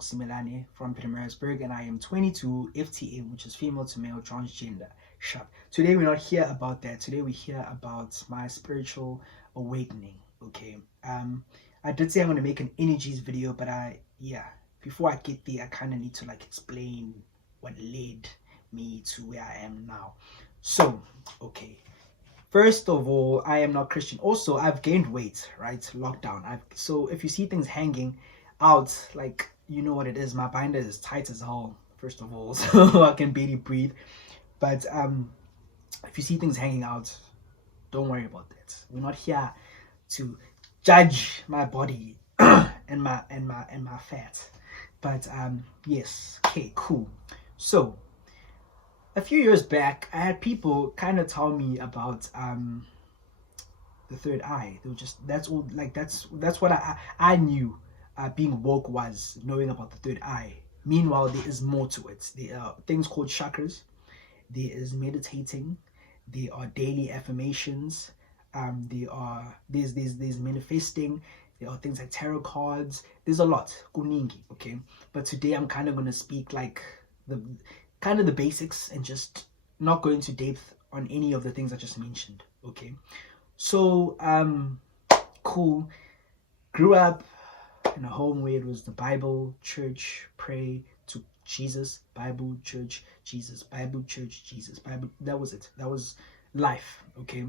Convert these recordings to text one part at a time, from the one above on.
Simelane from Pietermaritzburg, and I am 22, FTA, which is female to male, transgender. Shut. Today we're not here about that. Today we're here about my spiritual awakening. Okay. I did say I'm gonna make an energies video, but before I get there, I kind of need to explain what led me to where I am now. So, okay. First of all, I am not Christian. Also, I've gained weight, right? Lockdown. So if you see things hanging out, you know what it is. My binder is tight as hell, first of all, so I can barely breathe. But if you see things hanging out, don't worry about that. We're not here to judge my body and my fat. But yes, okay, cool. So a few years back, I had people kind of tell me about the third eye. They were just, that's what I knew being woke was, knowing about the third eye. Meanwhile, there is more to it. There are things called chakras. There is meditating. There are daily affirmations. There's manifesting. There are things like tarot cards. There's a lot. Kuningi, okay? But today I'm kind of going to speak the basics and just not go into depth on any of the things I just mentioned, okay? So, cool. Grew up in a home where it was the Bible, church, pray to Jesus, Bible, church, Jesus, Bible, church, Jesus, Bible. That was it. That was life, okay?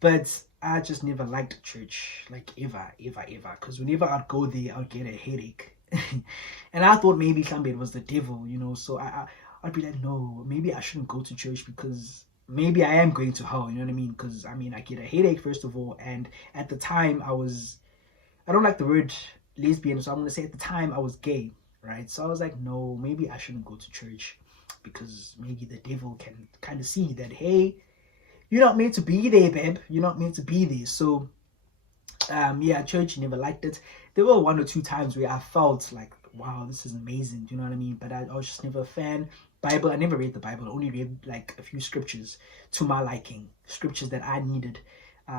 But I just never liked church, ever. Because whenever I'd go there, I'd get a headache. And I thought maybe it was the devil, so I'd be like, no, maybe I shouldn't go to church because maybe I am going to hell, you know what I mean? Because, I get a headache, first of all, and at the time, I don't like the word lesbian, so I'm going to say at the time, I was gay, right? So I was like, no, maybe I shouldn't go to church because maybe the devil can kind of see that, hey, you're not meant to be there, babe. You're not meant to be there. So, church, never liked it. There were 1 or 2 times where I felt like, wow, this is amazing. Do you know what I mean? But I was just never a fan. Bible, I never read the Bible. I only read a few scriptures to my liking. Scriptures that I needed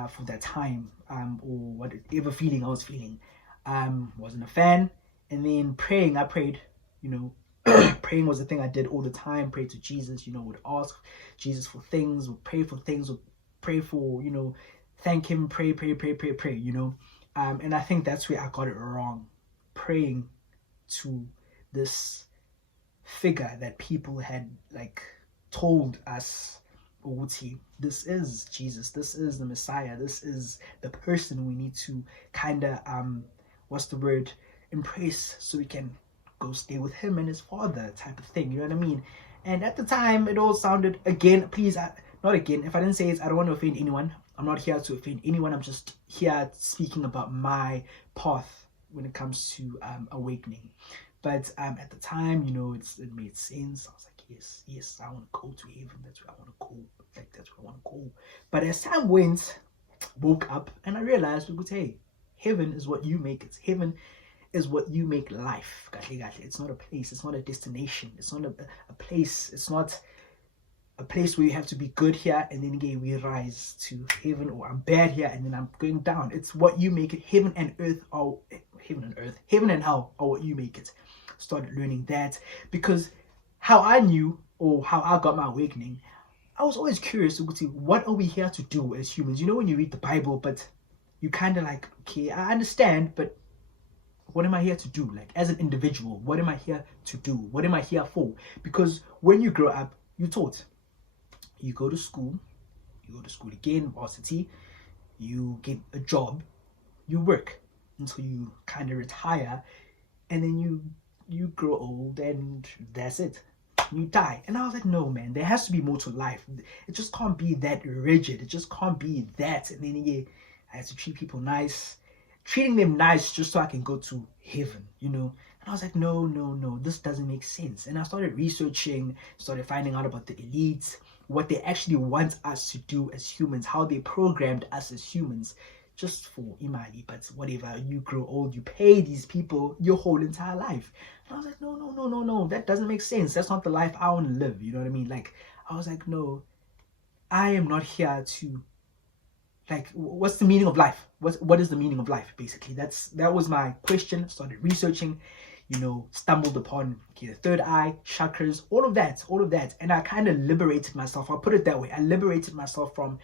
for that time or whatever feeling I was feeling. Wasn't a fan. And then praying, I prayed, praying was the thing I did all the time. Pray to Jesus, would ask Jesus for things, would pray for things, would pray for, thank him, pray, and I think that's where I got it wrong. Praying to this figure that people had told us, this is Jesus, this is the Messiah, this is the person we need to kind of embrace so we can go stay with him and his father type of thing, you know what I mean? And at the time, it all sounded, again, please, not again, if I didn't say it, I don't want to offend anyone. I'm not here to offend anyone. I'm just here speaking about my path when it comes to awakening. But at the time, it made sense. I was like, yes, I want to go to heaven. That's where I want to go. That's where I want to go. But as time went, woke up, and I realized, hey, heaven is what you make it. Heaven is what you make life. It's not a place. It's not a destination. It's not a place. It's not a place where you have to be good here and then again we rise to heaven, or I'm bad here and then I'm going down. It's what you make it. Heaven and hell are what you make it. Started learning that because how I knew or how I got my awakening, I was always curious to see what are we here to do as humans. When you read the Bible, but you kind of okay, I understand, but what am I here to do? As an individual, what am I here to do? What am I here for? Because when you grow up, you're taught. You go to school again, varsity, you get a job, you work until you kind of retire, and then you grow old and that's it. You die. And I was like, no, man, there has to be more to life. It just can't be that rigid. It just can't be that. And then I had to treat people nice. Treating them nice just so I can go to heaven, And I was like, no, this doesn't make sense. And I started researching, started finding out about the elites, what they actually want us to do as humans, how they programmed us as humans, just for imali. But whatever, you grow old, you pay these people your whole entire life. And I was like, no, that doesn't make sense. That's not the life I want to live. You know what I mean? I was like, no, I am not here to what's the meaning of life? What is the meaning of life, basically? That was my question. Started researching, you know, stumbled upon, okay, the third eye, chakras, all of that. And I kind of liberated myself. I'll put it that way. I liberated myself from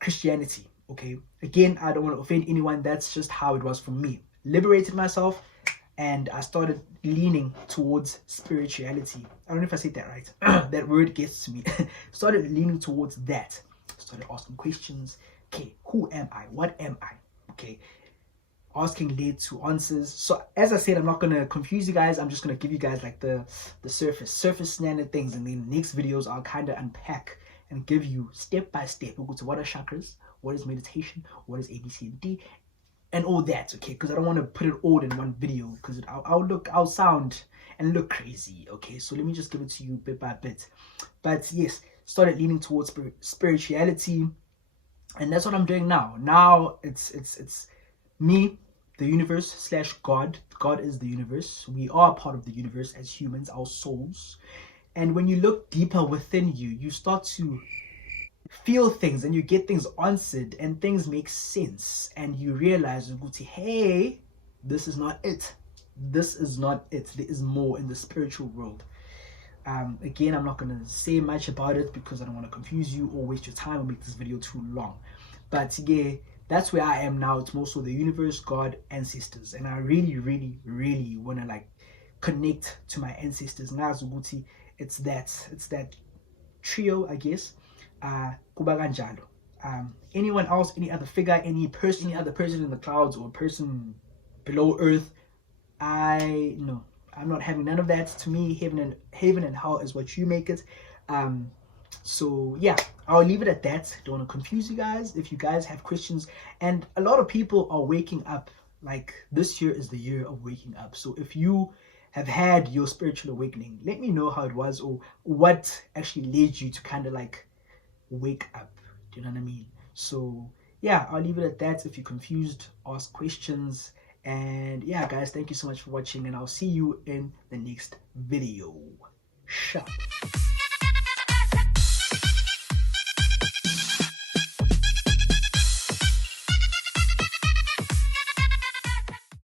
Christianity. Okay. Again, I don't want to offend anyone. That's just how it was for me. Liberated myself, and I started leaning towards spirituality. I don't know if I said that right. That word gets to me. Started leaning towards that. Started asking questions. Okay, who am I? What am I? Okay. Asking led to answers. So as I said, I'm not gonna confuse you guys. I'm just gonna give you guys like the surface standard things, and then next videos I'll kind of unpack and give you step by step. We'll go to what are chakras, what is meditation, what is A, B, C, and D, and all that. Okay, because I don't want to put it all in one video, because I'll sound and look crazy. Okay, so let me just give it to you bit by bit. But yes, started leaning towards spirituality, and that's what I'm doing now. Now it's me, the universe slash God. God is the universe. We are part of the universe as humans, our souls. And when you look deeper within you, you start to feel things and you get things answered and things make sense. And you realize, hey, this is not it. This is not it. There is more in the spiritual world. Again, I'm not going to say much about it because I don't want to confuse you or waste your time or make this video too long. But yeah, that's where I am now. It's more so the universe, God, ancestors. And I really want to like connect to my ancestors. Nazuguti, it's that trio, I guess. Anyone else, any other figure, any other person in the clouds or person below earth, I'm not having none of that. To me, heaven and hell is what you make it. So yeah, I'll leave it at that. Don't want to confuse you guys. If you guys have questions, and a lot of people are waking up, like this year is the year of waking up. So if you have had your spiritual awakening, let me know how it was or what actually led you to kind of like wake up. Do you know what I mean? So yeah, I'll leave it at that. If you're confused, ask questions. And yeah, guys, thank you so much for watching, and I'll see you in the next video. Shut up.